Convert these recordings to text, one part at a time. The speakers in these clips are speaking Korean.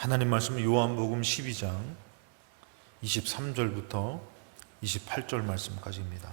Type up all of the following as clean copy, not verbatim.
하나님 말씀은 요한복음 12장 23절부터 28절 말씀까지입니다.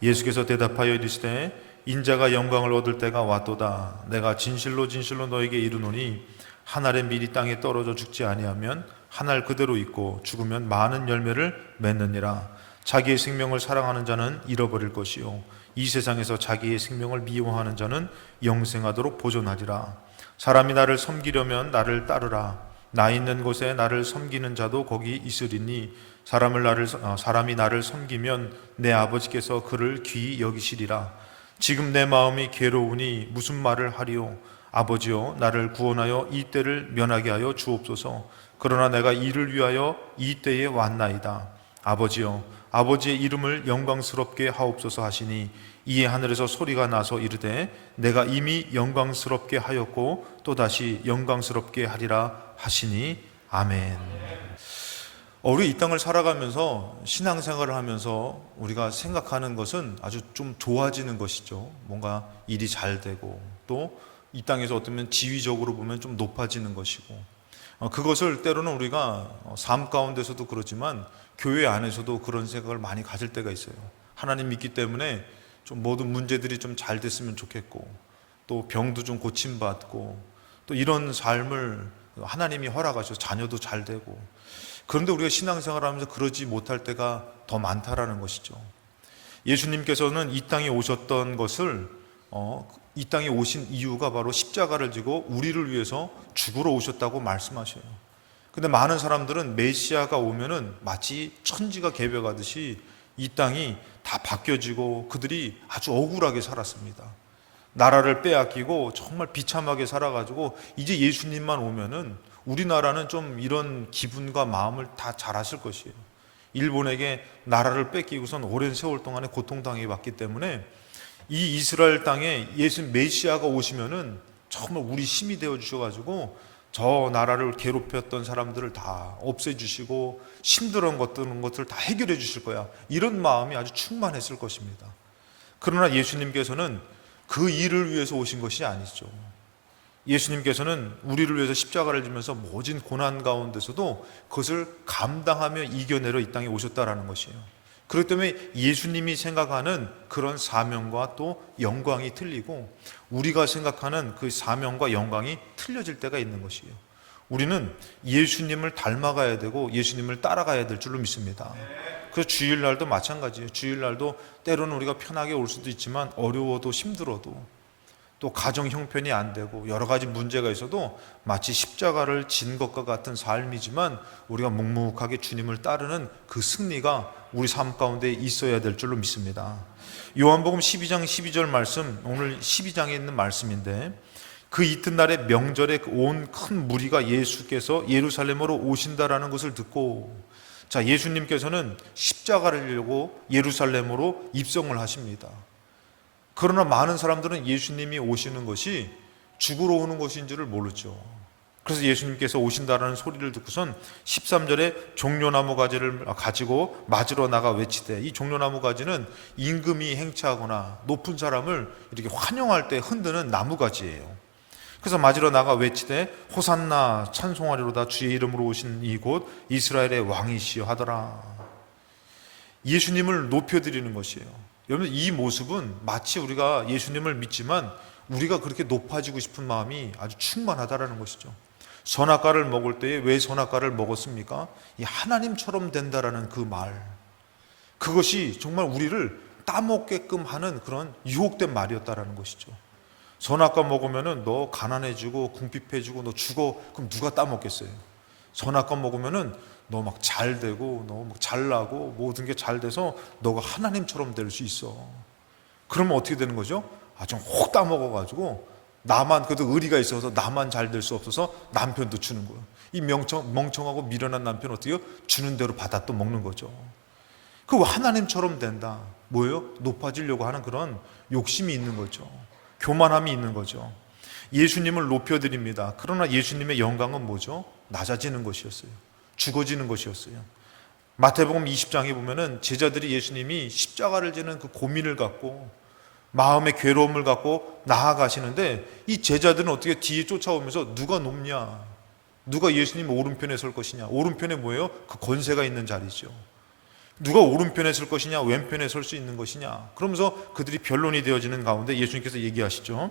예수께서 대답하여 이르시되 인자가 영광을 얻을 때가 왔도다. 내가 진실로 진실로 너에게 이르노니 한 알의 밀이 땅에 떨어져 죽지 아니하면 한 알 그대로 있고 죽으면 많은 열매를 맺느니라. 자기의 생명을 사랑하는 자는 잃어버릴 것이요 이 세상에서 자기의 생명을 미워하는 자는 영생하도록 보존하리라. 사람이 나를 섬기려면 나를 따르라. 나 있는 곳에 나를 섬기는 자도 거기 있으리니 사람이 나를 섬기면 내 아버지께서 그를 귀히 여기시리라. 지금 내 마음이 괴로우니 무슨 말을 하리요. 아버지여, 나를 구원하여 이 때를 면하게 하여 주옵소서. 그러나 내가 이를 위하여 이 때에 왔나이다. 아버지여, 아버지의 이름을 영광스럽게 하옵소서 하시니 이에 하늘에서 소리가 나서 이르되 내가 이미 영광스럽게 하였고 또다시 영광스럽게 하리라 하시니 아멘. 우리 이 땅을 살아가면서 신앙생활을 하면서 우리가 생각하는 것은 아주 좀 좋아지는 것이죠. 뭔가 일이 잘 되고 또 이 땅에서 어쩌면 지위적으로 보면 좀 높아지는 것이고, 그것을 때로는 우리가 삶 가운데서도 그렇지만 교회 안에서도 그런 생각을 많이 가질 때가 있어요. 하나님 믿기 때문에 좀 모든 문제들이 좀 잘 됐으면 좋겠고 또 병도 좀 고침받고 또 이런 삶을 하나님이 허락하셔서 자녀도 잘 되고, 그런데 우리가 신앙생활을 하면서 그러지 못할 때가 더 많다라는 것이죠. 예수님께서는 이 땅에 오셨던 것을 이 땅에 오신 이유가 바로 십자가를 지고 우리를 위해서 죽으러 오셨다고 말씀하셔요. 근데 많은 사람들은 메시아가 오면은 마치 천지가 개벽하듯이 이 땅이 다 바뀌어지고 그들이 아주 억울하게 살았습니다. 나라를 빼앗기고 정말 비참하게 살아가지고 이제 예수님만 오면은 우리나라는 좀 이런 기분과 마음을 다 잘 아실 것이에요. 일본에게 나라를 뺏기고선 오랜 세월 동안에 고통당해 왔기 때문에 이 이스라엘 땅에 예수 메시아가 오시면은 정말 우리 힘이 되어 주셔가지고 저 나라를 괴롭혔던 사람들을 다 없애주시고 힘들은 것들 다 해결해 주실 거야, 이런 마음이 아주 충만했을 것입니다. 그러나 예수님께서는 그 일을 위해서 오신 것이 아니죠. 예수님께서는 우리를 위해서 십자가를 지면서 모진 고난 가운데서도 그것을 감당하며 이겨내러 이 땅에 오셨다라는 것이에요. 그렇기 때문에 예수님이 생각하는 그런 사명과 또 영광이 틀리고 우리가 생각하는 그 사명과 영광이 틀려질 때가 있는 것이에요. 우리는 예수님을 닮아가야 되고 예수님을 따라가야 될 줄로 믿습니다. 그래서 주일날도 마찬가지예요. 주일날도 때로는 우리가 편하게 올 수도 있지만 어려워도 힘들어도 또 가정 형편이 안 되고 여러 가지 문제가 있어도 마치 십자가를 진 것과 같은 삶이지만 우리가 묵묵하게 주님을 따르는 그 승리가 우리 삶 가운데 있어야 될 줄로 믿습니다. 요한복음 12장 12절 말씀, 오늘 12장에 있는 말씀인데, 그 이튿날에 명절에 온 큰 무리가 예수께서 예루살렘으로 오신다라는 것을 듣고, 자, 예수님께서는 십자가를 지고 예루살렘으로 입성을 하십니다. 그러나 많은 사람들은 예수님이 오시는 것이 죽으러 오는 것인 줄을 모르죠. 그래서 예수님께서 오신다라는 소리를 듣고선 13절에 종려나무 가지를 가지고 맞으러 나가 외치되, 이 종려나무 가지는 임금이 행차하거나 높은 사람을 이렇게 환영할 때 흔드는 나무가지예요. 그래서 맞으러 나가 외치되 호산나, 찬송하리로다, 주의 이름으로 오신 이곳 이스라엘의 왕이시여 하더라. 예수님을 높여드리는 것이에요. 여러분, 이 모습은 마치 우리가 예수님을 믿지만 우리가 그렇게 높아지고 싶은 마음이 아주 충만하다라는 것이죠. 선악과를 먹을 때에 왜 선악과를 먹었습니까? 이 하나님처럼 된다라는 그 말, 그것이 정말 우리를 따먹게끔 하는 그런 유혹된 말이었다라는 것이죠. 선악과 먹으면은 너 가난해지고 궁핍해지고 너 죽어. 그럼 누가 따먹겠어요? 선악과 먹으면은 너 막 잘 되고 너 막 잘나고 모든 게 잘 돼서 너가 하나님처럼 될 수 있어. 그러면 어떻게 되는 거죠? 좀 혹 따먹어가지고 나만, 그래도 의리가 있어서 나만 잘 될 수 없어서 남편도 주는 거예요. 이 멍청하고 미련한 남편 어떻게 해요? 주는 대로 받아 또 먹는 거죠. 그 하나님처럼 된다. 뭐예요? 높아지려고 하는 그런 욕심이 있는 거죠. 교만함이 있는 거죠. 예수님을 높여드립니다. 그러나 예수님의 영광은 뭐죠? 낮아지는 것이었어요. 죽어지는 것이었어요. 마태복음 20장에 보면은 제자들이 예수님이 십자가를 지는 그 고민을 갖고 마음의 괴로움을 갖고 나아가시는데 이 제자들은 어떻게 뒤에 쫓아오면서 누가 높냐? 누가 예수님 오른편에 설 것이냐? 오른편에 뭐예요? 그 권세가 있는 자리죠. 누가 오른편에 설 것이냐? 왼편에 설 수 있는 것이냐? 그러면서 그들이 변론이 되어지는 가운데 예수님께서 얘기하시죠.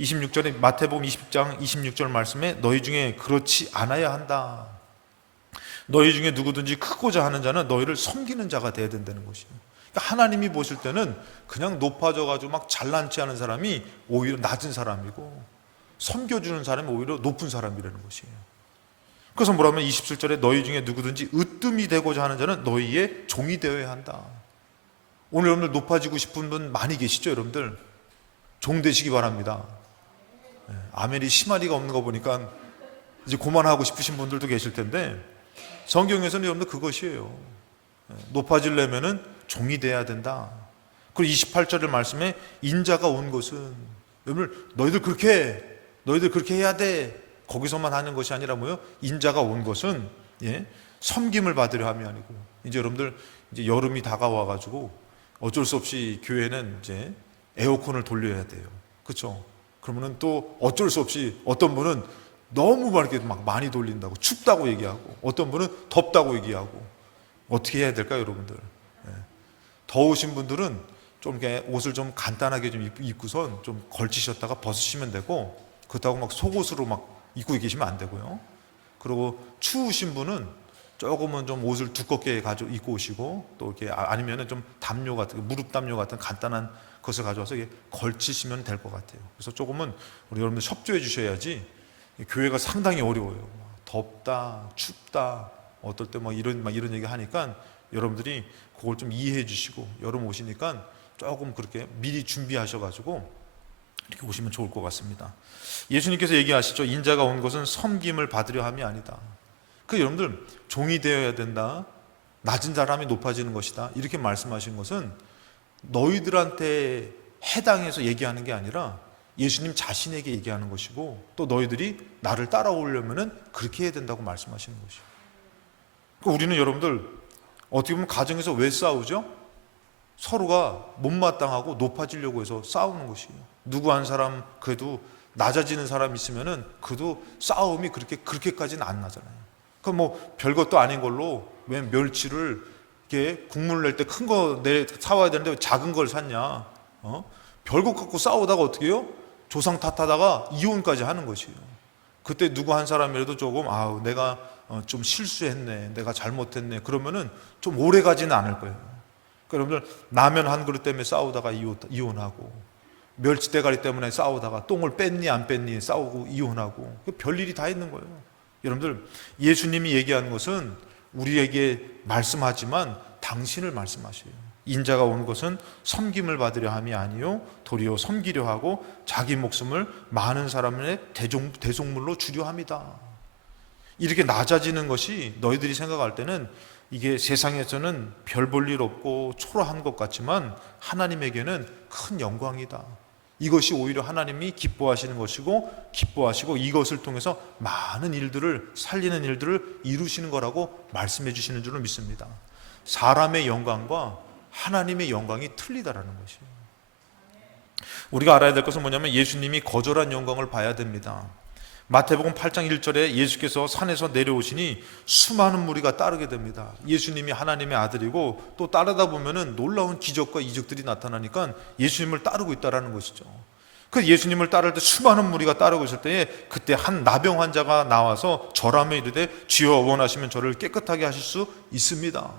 26절에 마태복음 20장 26절 말씀에 너희 중에 그렇지 않아야 한다. 너희 중에 누구든지 크고자 하는 자는 너희를 섬기는 자가 돼야 된다는 것이에요. 그러니까 하나님이 보실 때는 그냥 높아져가지고 막 잘난 체 하는 사람이 오히려 낮은 사람이고, 섬겨주는 사람이 오히려 높은 사람이라는 것이에요. 그래서 뭐라면 27절에 너희 중에 누구든지 으뜸이 되고자 하는 자는 너희의 종이 되어야 한다. 오늘 여러분들 높아지고 싶은 분 많이 계시죠? 여러분들 종 되시기 바랍니다. 아멘이 심하리가 없는 거 보니까 이제 그만하고 싶으신 분들도 계실 텐데, 성경에서는 여러분들 그것이에요. 높아지려면은 종이 돼야 된다. 그리고 28절의 말씀에 인자가 온 것은, 여러분 너희들 그렇게 해야 돼, 거기서만 하는 것이 아니라 뭐요? 인자가 온 것은 섬김을 받으려 함이 아니고, 이제 여러분들 이제 여름이 다가와 가지고 어쩔 수 없이 교회는 이제 에어컨을 돌려야 돼요. 그렇죠? 그러면은 또 어쩔 수 없이 어떤 분은 너무 막 많이 돌린다고 춥다고 얘기하고, 어떤 분은 덥다고 얘기하고, 어떻게 해야 될까요, 여러분들? 더우신 분들은 좀 이렇게 옷을 좀 간단하게 좀 입고선 좀 걸치셨다가 벗으시면 되고, 그렇다고 막 속옷으로 막 입고 계시면 안 되고요. 그리고 추우신 분은 조금은 좀 옷을 두껍게 입고 오시고, 또 이렇게 아니면은 좀 담요 같은, 무릎 담요 같은 간단한 것을 가져와서 걸치시면 될 것 같아요. 그래서 조금은 우리 여러분들 협조해 주셔야지. 교회가 상당히 어려워요. 덥다, 춥다, 어떨 때 이런 얘기 하니까 여러분들이 그걸 좀 이해해 주시고, 여름 오시니까 조금 그렇게 미리 준비하셔가지고 이렇게 오시면 좋을 것 같습니다. 예수님께서 얘기하시죠. 인자가 온 것은 섬김을 받으려 함이 아니다. 그 여러분들 종이 되어야 된다, 낮은 사람이 높아지는 것이다, 이렇게 말씀하신 것은 너희들한테 해당해서 얘기하는 게 아니라 예수님 자신에게 얘기하는 것이고, 또 너희들이 나를 따라오려면 그렇게 해야 된다고 말씀하시는 것이에요. 그러니까 우리는 여러분들 어떻게 보면 가정에서 왜 싸우죠? 서로가 못마땅하고 높아지려고 해서 싸우는 것이에요. 누구 한 사람 그래도 낮아지는 사람 있으면은 그래도 싸움이 그렇게까지는 안 나잖아요. 그럼 뭐 별것도 아닌 걸로 왜 멸치를 이렇게 국물 낼 때 큰 거 사와야 되는데 왜 작은 걸 샀냐? 별것 갖고 싸우다가 어떻게 해요? 조상 탓하다가 이혼까지 하는 것이에요. 그때 누구 한 사람이라도 조금 내가 좀 실수했네, 내가 잘못했네, 그러면은 좀 오래 가지는 않을 거예요. 그러니까 여러분들 라면 한 그릇 때문에 싸우다가 이혼하고, 멸치 대가리 때문에 싸우다가 똥을 뺐니 안 뺐니 싸우고 이혼하고, 별일이 다 있는 거예요. 여러분들 예수님이 얘기하는 것은 우리에게 말씀하지만 당신을 말씀하셔요. 인자가 온 것은 섬김을 받으려 함이 아니요 도리어 섬기려 하고 자기 목숨을 많은 사람의 대속물로 주려 함이다. 이렇게 낮아지는 것이 너희들이 생각할 때는 이게 세상에서는 별 볼 일 없고 초라한 것 같지만 하나님에게는 큰 영광이다. 이것이 오히려 하나님이 기뻐하시는 것이고, 기뻐하시고 이것을 통해서 많은 일들을, 살리는 일들을 이루시는 거라고 말씀해 주시는 줄을 믿습니다. 사람의 영광과 하나님의 영광이 틀리다라는 것이에요. 우리가 알아야 될 것은 뭐냐면 예수님이 거절한 영광을 봐야 됩니다. 마태복음 8장 1절에 예수께서 산에서 내려오시니 수많은 무리가 따르게 됩니다. 예수님이 하나님의 아들이고, 또 따르다 보면은 놀라운 기적과 이적들이 나타나니까 예수님을 따르고 있다라는 것이죠. 그 예수님을 따를 때 수많은 무리가 따르고 있을 때에 그때 한 나병 환자가 나와서 절하며 이르되 주여 원하시면 저를 깨끗하게 하실 수 있습니다.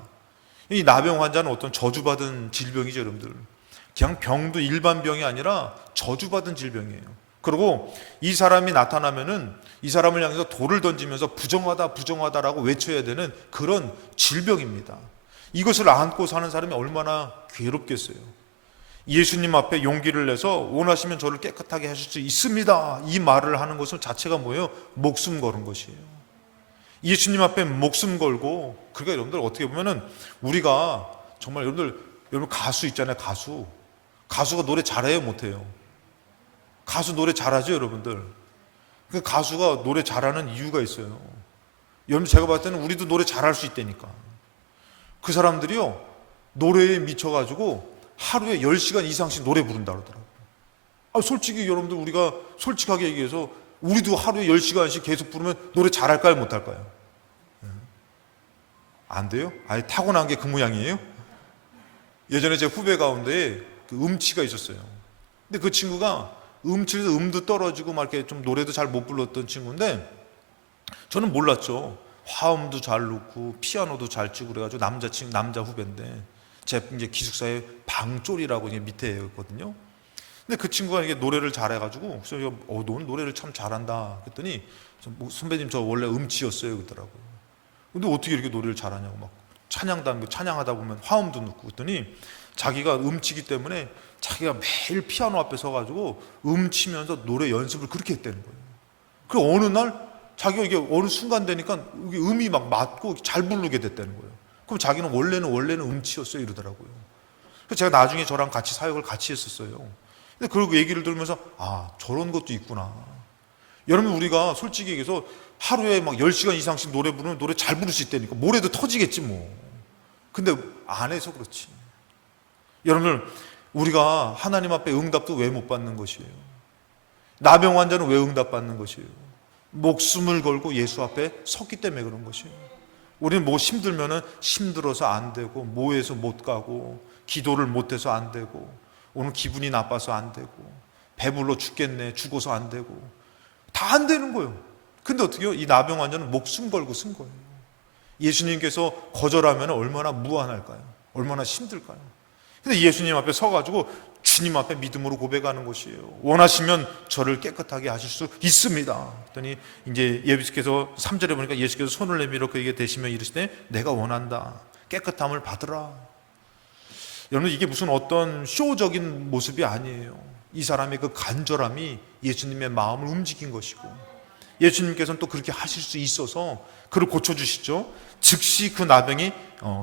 이 나병 환자는 어떤 저주받은 질병이죠, 여러분들. 그냥 병도 일반 병이 아니라 저주받은 질병이에요. 그리고 이 사람이 나타나면은 이 사람을 향해서 돌을 던지면서 부정하다 부정하다라고 외쳐야 되는 그런 질병입니다. 이것을 안고 사는 사람이 얼마나 괴롭겠어요. 예수님 앞에 용기를 내서 원하시면 저를 깨끗하게 하실 수 있습니다, 이 말을 하는 것은 자체가 뭐예요? 목숨 거는 것이에요. 예수님 앞에 목숨 걸고. 그러니까 여러분들 어떻게 보면은 우리가 정말 여러분 가수 있잖아요. 가수가 노래 잘해요, 못해요? 가수 노래 잘하죠, 여러분들. 그 가수가 노래 잘하는 이유가 있어요. 여러분 제가 봤을 때는 우리도 노래 잘할 수 있다니까. 그 사람들이요 노래에 미쳐가지고 하루에 10시간 이상씩 노래 부른다 그러더라고요. 솔직히 여러분들 우리가 솔직하게 얘기해서 우리도 하루에 10시간씩 계속 부르면 노래 잘할까요, 못할까요? 안 돼요? 아예 타고난 게 그 모양이에요? 예전에 제 후배 가운데 그 음치가 있었어요. 근데 그 친구가 음치에서 음도 떨어지고 막 이렇게 좀 노래도 잘 못 불렀던 친구인데 저는 몰랐죠. 화음도 잘 넣고 피아노도 잘 치고 그래가지고 남자 후배인데 제 이제 기숙사에 방졸이라고 이게 밑에였거든요. 근데 그 친구가 이게 노래를 잘해가지고 그래서 넌 노래를 참 잘한다 그랬더니 선배님 저 원래 음치였어요 그러더라고요. 근데 어떻게 이렇게 노래를 잘하냐고 막 찬양하다 보면 화음도 넣고 그랬더니 자기가 음치기 때문에 자기가 매일 피아노 앞에 서가지고 음치면서 노래 연습을 그렇게 했다는 거예요. 그리고 어느 날 자기가 이게 어느 순간 되니까 이게 음이 막 맞고 잘 부르게 됐다는 거예요. 그럼 자기는 원래는 음치였어요 이러더라고요. 그래서 제가 나중에 저랑 같이 사역을 같이 했었어요. 근데 그 얘기를 들으면서 저런 것도 있구나. 여러분 우리가 솔직히 얘기해서 하루에 막 10시간 이상씩 노래 부르면 노래 잘 부를 수 있다니까 뭐래도 터지겠지 뭐. 근데 안 해서 그렇지. 여러분들 우리가 하나님 앞에 응답도 왜 못 받는 것이에요? 나병 환자는 왜 응답받는 것이에요? 목숨을 걸고 예수 앞에 섰기 때문에 그런 것이에요. 우리는 뭐 힘들면은 힘들어서 안 되고 뭐해서 못 가고 기도를 못해서 안 되고 오늘 기분이 나빠서 안 되고 배불러 죽겠네 죽어서 안 되고 다 안 되는 거예요. 근데 어떻게 해요? 이 나병 환자는 목숨 걸고 쓴 거예요. 예수님께서 거절하면 얼마나 무안할까요? 얼마나 힘들까요? 근데 예수님 앞에 서가지고 주님 앞에 믿음으로 고백하는 것이에요. 원하시면 저를 깨끗하게 하실 수 있습니다. 그랬더니 이제 예수께서 3절에 보니까 예수께서 손을 내밀어 그에게 대시며 이르시되 내가 원한다. 깨끗함을 받으라. 여러분 이게 무슨 어떤 쇼적인 모습이 아니에요. 이 사람의 그 간절함이 예수님의 마음을 움직인 것이고 예수님께서는 또 그렇게 하실 수 있어서 그를 고쳐주시죠. 즉시 그 나병이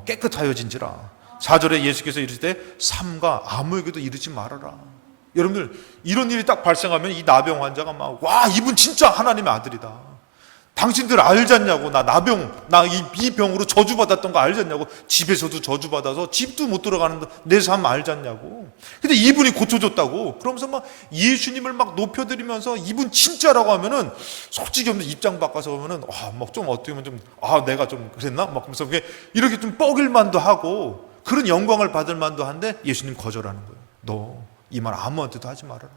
깨끗하여진지라. 4절에 예수께서 이르시되 삼가 아무에게도 이르지 말아라. 여러분들 이런 일이 딱 발생하면 이 나병 환자가 막 와 이분 진짜 하나님의 아들이다. 당신들 알잖냐고 나 이 병으로 저주받았던 거 알잖냐고 집에서도 저주받아서 집도 못 들어가는 내 삶 알잖냐고. 근데 이분이 고쳐줬다고 그러면서 막 예수님을 막 높여드리면서 이분 진짜라고 하면은 솔직히 없는 입장 바꿔서 보면은 막 좀 어떻게 보면 좀 내가 좀 그랬나? 막 그러면서 이렇게 좀 뻐길 만도 하고 그런 영광을 받을 만도 한데 예수님 거절하는 거예요. 너 이 말 아무한테도 하지 말아라.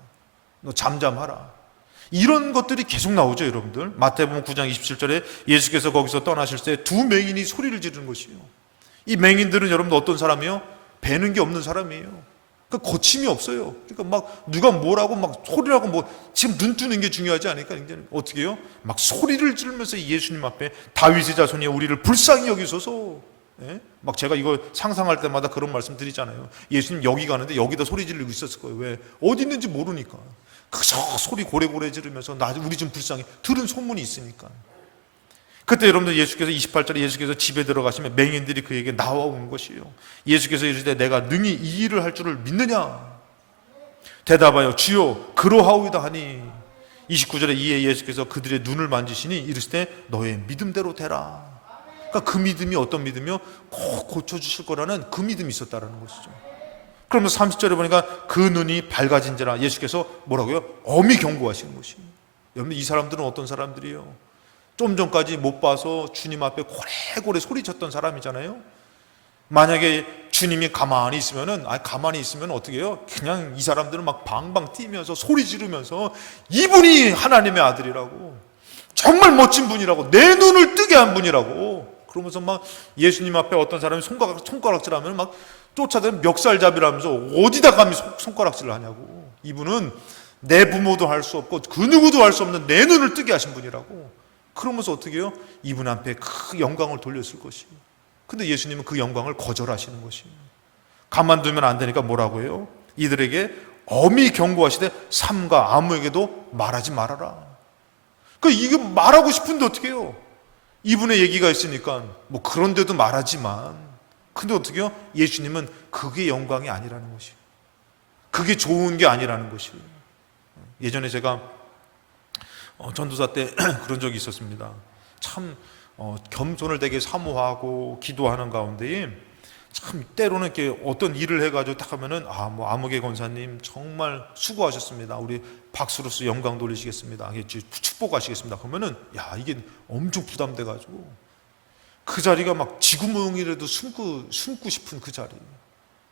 너 잠잠하라. 이런 것들이 계속 나오죠 여러분들. 마태복음 9장 27절에 예수께서 거기서 떠나실 때 두 맹인이 소리를 지르는 것이에요. 이 맹인들은 여러분들 어떤 사람이에요? 배는 게 없는 사람이에요. 그러니까 거침이 없어요. 그러니까 막 누가 뭐라고 막 소리라고 뭐 지금 눈 뜨는 게 중요하지 않으니까 이제 어떻게 해요? 막 소리를 지르면서 예수님 앞에 다윗의 자손이 우리를 불쌍히 여기소서. 예? 막 제가 이거 상상할 때마다 그런 말씀 드리잖아요. 예수님 여기 가는데 여기다 소리 지르고 있었을 거예요. 왜? 어디 있는지 모르니까. 그저 소리 고래고래 지르면서 우리 좀 불쌍해. 들은 소문이 있으니까. 그때 여러분들 예수께서 28절에 예수께서 집에 들어가시면 맹인들이 그에게 나와오는 것이에요. 예수께서 이르시되 내가 능히 이 일을 할 줄을 믿느냐? 대답하여 주여 그러하오이다 하니 29절에 이에 예수께서 그들의 눈을 만지시니 이르시되 너의 믿음대로 되라. 그러니까 그 믿음이 어떤 믿음이요? 꼭 고쳐주실 거라는 그 믿음이 있었다는 것이죠. 그러면서 30절에 보니까 그 눈이 밝아진지라. 예수께서 뭐라고요? 엄히 경고하시는 것이에요. 여러분 이 사람들은 어떤 사람들이에요? 좀 전까지 못 봐서 주님 앞에 고래고래 소리쳤던 사람이잖아요. 만약에 주님이 가만히 있으면 어떻게 해요? 그냥 이 사람들은 막 방방 뛰면서 소리 지르면서 이분이 하나님의 아들이라고, 정말 멋진 분이라고, 내 눈을 뜨게 한 분이라고 그러면서 막 예수님 앞에 어떤 사람이 손가락질하면 막 쫓아다니면 멱살잡이라면서 어디다 감히 손가락질을 하냐고. 이분은 내 부모도 할 수 없고 그 누구도 할 수 없는 내 눈을 뜨게 하신 분이라고. 그러면서 어떻게 해요? 이분 앞에 그 영광을 돌렸을 것이에요. 근데 예수님은 그 영광을 거절하시는 것이에요. 가만두면 안 되니까 뭐라고 해요? 이들에게 엄히 경고하시되 삼가 아무에게도 말하지 말아라. 그러니까 이게 말하고 싶은데 어떻게 해요? 이분의 얘기가 있으니까 뭐 그런데도 말하지만, 근데 어떻게 해요? 예수님은 그게 영광이 아니라는 것이에요. 그게 좋은 게 아니라는 것이에요. 예전에 제가 전도사 때 그런 적이 있었습니다. 참 겸손을 되게 사모하고 기도하는 가운데에 참 때로는 이렇게 어떤 일을 해가지고 딱 하면은 뭐 아무개 권사님 정말 수고하셨습니다. 우리 박수로서 영광 돌리시겠습니다. 축복하시겠습니다. 그러면은 이게 엄청 부담돼 가지고 그 자리가 막 지구멍이라도 숨고 싶은 그 자리.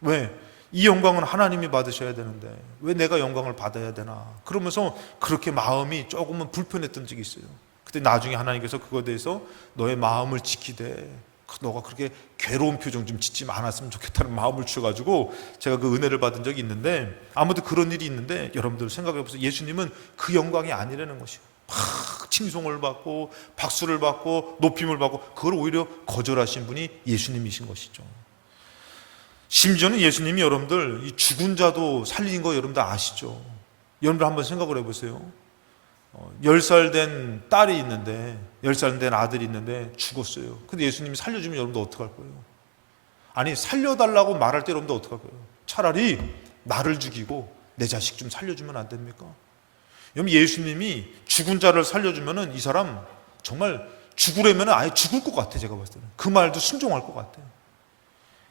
왜? 이 영광은 하나님이 받으셔야 되는데 왜 내가 영광을 받아야 되나? 그러면서 그렇게 마음이 조금은 불편했던 적이 있어요. 근데 나중에 하나님께서 그거에 대해서 너의 마음을 지키되 너가 그렇게 괴로운 표정 좀 짓지 않았으면 좋겠다는 마음을 주셔가지고 제가 그 은혜를 받은 적이 있는데, 아무튼 그런 일이 있는데 여러분들 생각해보세요. 예수님은 그 영광이 아니라는 것이에요. 막 칭송을 받고 박수를 받고 높임을 받고 그걸 오히려 거절하신 분이 예수님이신 것이죠. 심지어는 예수님이 여러분들 이 죽은 자도 살린 거 여러분들 아시죠? 여러분들 한번 생각을 해보세요. 10살 된 딸이 있는데 10살 된 아들이 있는데 죽었어요. 근데 예수님이 살려주면 여러분들 어떡할 거예요? 아니 살려달라고 말할 때 여러분들 어떡할 거예요? 차라리 나를 죽이고 내 자식 좀 살려주면 안 됩니까? 여러분 예수님이 죽은 자를 살려주면은 이 사람 정말 죽으려면 아예 죽을 것 같아. 제가 봤을 때는 그 말도 순종할 것 같아요.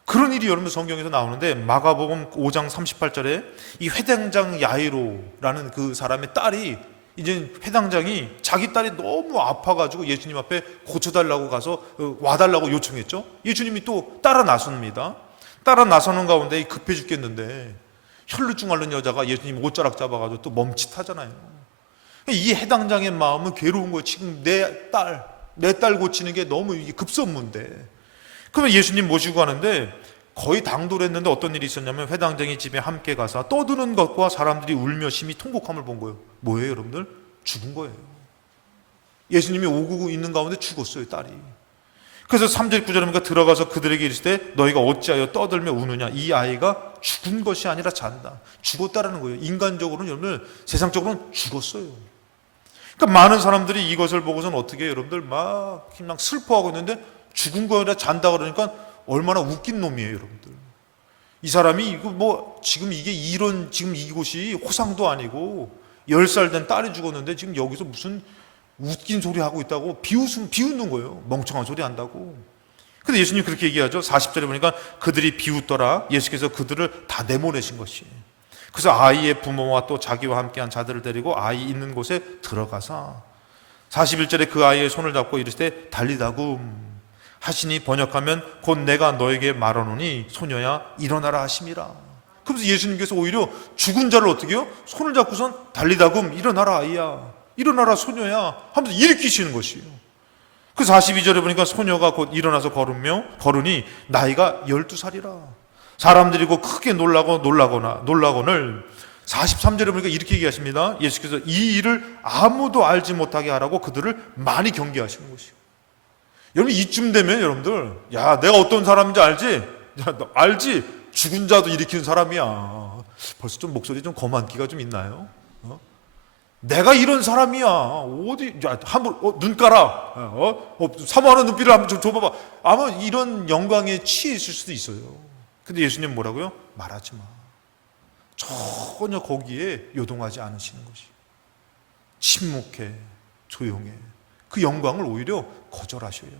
그런 일이 여러분 성경에서 나오는데 마가복음 5장 38절에 이 회당장 야이로라는 그 사람의 딸이 이제 회당장이 자기 딸이 너무 아파가지고 예수님 앞에 고쳐달라고 가서 와달라고 요청했죠. 예수님이 또 따라 나섭니다. 따라 나서는 가운데 급해 죽겠는데 혈루증 앓는 여자가 예수님 옷자락 잡아가지고 또 멈칫하잖아요. 이 회당장의 마음은 괴로운 거예요. 지금 내 딸 고치는 게 너무 급선무인데. 그러면 예수님 모시고 가는데 거의 당돌했는데 어떤 일이 있었냐면 회당장이 집에 함께 가서 떠드는 것과 사람들이 울며 심히 통곡함을 본 거예요. 뭐예요 여러분들? 죽은 거예요. 예수님이 오고 있는 가운데 죽었어요, 딸이. 그래서 3절 9절에 보니까 들어가서 그들에게 이르시되 너희가 어찌하여 떠들며 우느냐? 이 아이가 죽은 것이 아니라 잔다. 죽었다라는 거예요. 인간적으로는 여러분들 세상적으로는 죽었어요. 그러니까 많은 사람들이 이것을 보고서는 어떻게 해요? 여러분들 막 그냥 슬퍼하고 있는데 죽은 거 아니라 잔다 그러니까 얼마나 웃긴 놈이에요, 여러분들. 이 사람이 이거 뭐 지금 이게 지금 이곳이 호상도 아니고 10살 된 딸이 죽었는데 지금 여기서 무슨 웃긴 소리 하고 있다고 비웃는 거예요. 멍청한 소리 한다고. 근데 예수님 그렇게 얘기하죠. 40절에 보니까 그들이 비웃더라. 예수께서 그들을 다 내보내신 것이. 그래서 아이의 부모와 또 자기와 함께한 자들을 데리고 아이 있는 곳에 들어가서 41절에 그 아이의 손을 잡고 이르시되 달리다굼 하시니 번역하면 곧 내가 너에게 말하노니 소녀야 일어나라 하심이라. 그래서 예수님께서 오히려 죽은 자를 어떻게 해요? 손을 잡고선 달리다굼 일어나라 아이야, 일어나라 소녀야 하면서 일으키시는 것이에요. 그 42절에 보니까 소녀가 곧 일어나서 걸으니 나이가 12살이라. 사람들이 곧 크게 놀라거늘 43절에 보니까 이렇게 얘기하십니다. 예수께서 이 일을 아무도 알지 못하게 하라고 그들을 많이 경계하시는 것이에요. 여러분 이쯤 되면 여러분들 야 내가 어떤 사람인지 알지? 야, 너 알지? 죽은 자도 일으키는 사람이야. 벌써 좀 목소리 좀 검한 기가 좀 있나요? 내가 이런 사람이야. 어디 한번 눈 깔아. 사모하는 눈빛을 한번 좀 줘봐봐. 아마 이런 영광에 취해 있을 수도 있어요. 근데 예수님 뭐라고요? 말하지 마. 전혀 거기에 요동하지 않으시는 것이. 침묵해, 조용해. 그 영광을 오히려 거절하셔요.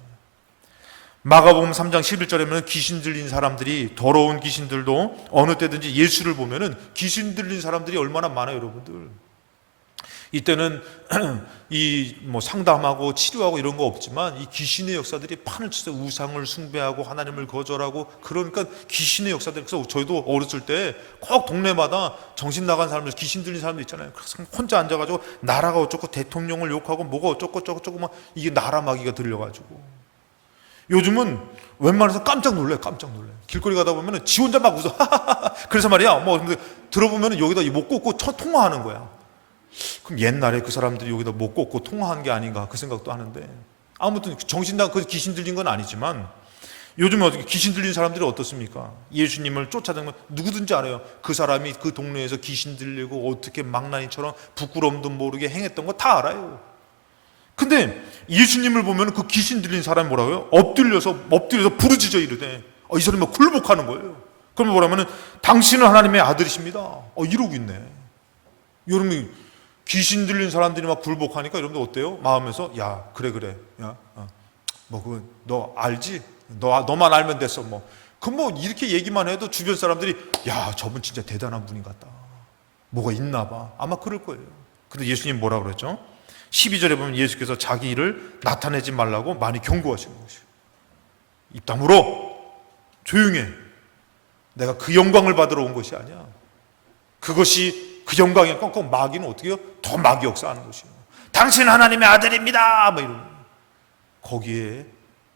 마가복음 3장 11절에 보면 귀신 들린 사람들이, 더러운 귀신들도 어느 때든지 예수를 보면은 귀신 들린 사람들이 얼마나 많아요, 여러분들. 이때는 이 뭐 상담하고 치료하고 이런 거 없지만 이 귀신의 역사들이 판을 쳐서 우상을 숭배하고 하나님을 거절하고, 그러니까 귀신의 역사들. 그래서 저희도 어렸을 때 꼭 동네마다 정신 나간 사람들, 귀신 들린 사람들 있잖아요. 그래서 혼자 앉아가지고 나라가 어쩌고 대통령을 욕하고 뭐가 어쩌고 저쩌고 막 이게 나라 마귀가 들려가지고. 요즘은 웬만해서 깜짝 놀라요. 길거리 가다 보면은 지 혼자 막 웃어. 그래서 말이야. 뭐 들어보면은 여기다 못 꽂고 통화하는 거야. 그럼 옛날에 그 사람들이 여기다 못 꽂고 통화한 게 아닌가 그 생각도 하는데, 아무튼 정신당 그 귀신 들린 건 아니지만 요즘에 어떻게 귀신 들린 사람들이 어떻습니까? 예수님을 쫓아다니는 건 누구든지 알아요. 그 사람이 그 동네에서 귀신 들리고 어떻게 망나니처럼 부끄러움도 모르게 행했던 거 다 알아요. 근데 예수님을 보면 그 귀신 들린 사람이 뭐라고요? 엎드려서 부르짖어 이르되 이 사람이 굴복하는 거예요. 그러면 뭐라면은 당신은 하나님의 아들이십니다. 이러고 있네. 여러분이 귀신 들린 사람들이 막 굴복하니까 여러분들 어때요? 마음에서 야 그래 야 뭐 그거 너 알지? 너만 알면 됐어. 뭐 이렇게 얘기만 해도 주변 사람들이 야 저분 진짜 대단한 분인 것 같다. 뭐가 있나 봐. 아마 그럴 거예요. 근데 예수님 뭐라고 그랬죠? 12절에 보면 예수께서 자기 일을 나타내지 말라고 많이 경고하시는 것이에요. 입 다물어, 조용해. 내가 그 영광을 받으러 온 것이 아니야. 그것이 그 영광이 꼭 마귀는 어떻게 해요? 더 마귀 역사하는 것이에요. 당신 하나님의 아들입니다 뭐 이러는 거예요. 거기에